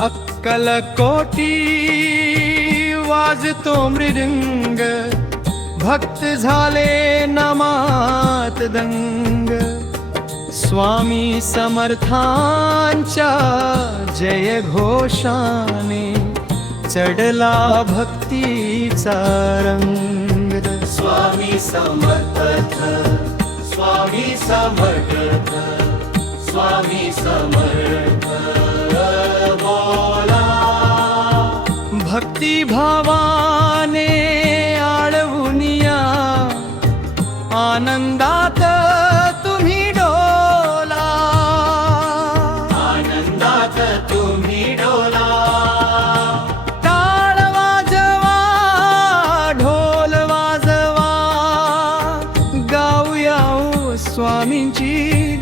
अक्कलकोटी वाजतो मृदंग, भक्त झाले नामात दंग। स्वामी समर्थांच्या जय घोषाने चढला भक्तीचा रंग। स्वामी समर्थ, स्वामी समर्थ, स्वामी समर्थ बोला। भक्ती भावाने आळवूनिया आनंदात तुम्ही डोला, आनंदात तुम्ही डोला। टाळ वाजवा ढोल वाजवा, गाऊया स्वामींची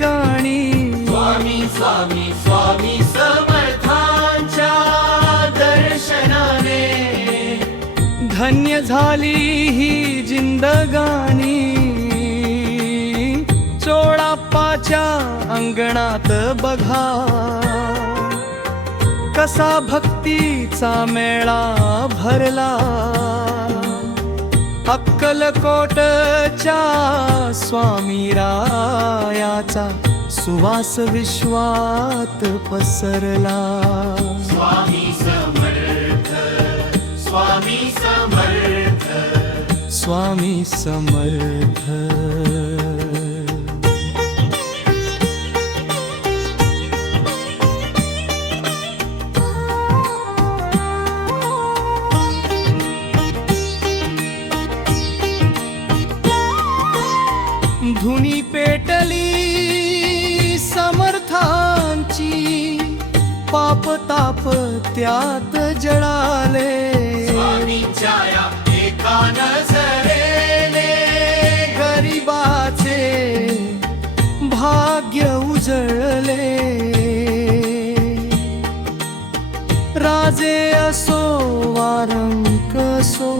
गाणी। स्वामी स्वामी स्वामी समर्थांच्या दर्शनाने धन्य झाली ही जिंदगानी। चोळाप्पाच्या अंगणात बघा, कसा भक्तीचा मेळा भरला। अक्कलकोटच्या स्वामी रायाचा सुवास विश्वात पसरला। स्वामी समर्थ, स्वामी समर्थ, स्वामी समर्थ। धुनी पेटली समर्थांची, पाप ताप त्यात जळाले। स्वामींच्या या एका नजरेने गरिबाचे भाग्य उजळले। राजे असो वारंक असो,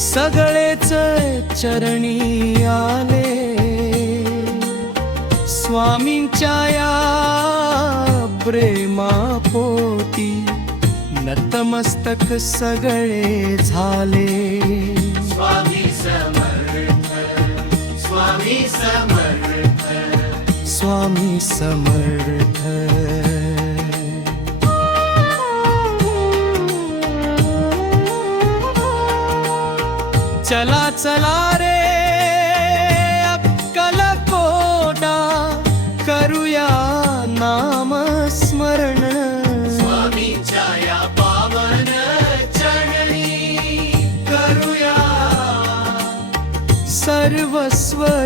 सगळेच चरणी आले। स्वामींच्या या प्रेमापोटी नतमस्तक सगळे झाले। स्वामी समर्थ, स्वामी समर्थ, स्वामी समर्थ। चला चला रे अक्कलकोटा, करूया नाम स्मरण। स्वामींच्या या पावन चरणी करूया सर्वस्वर्पण।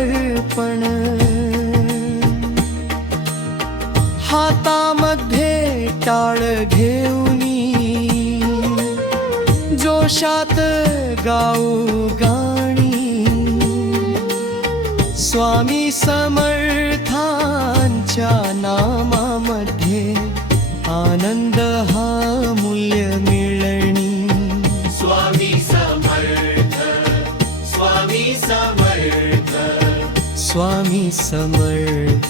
हातामध्ये टाळ घेऊनी जोशात गाऊ गाणी। स्वामी समर्थांच्या नामामध्ये आनंद हा मूल्य मिळणी। स्वामी समर्थ, स्वामी समर्थ, स्वामी समर्थ।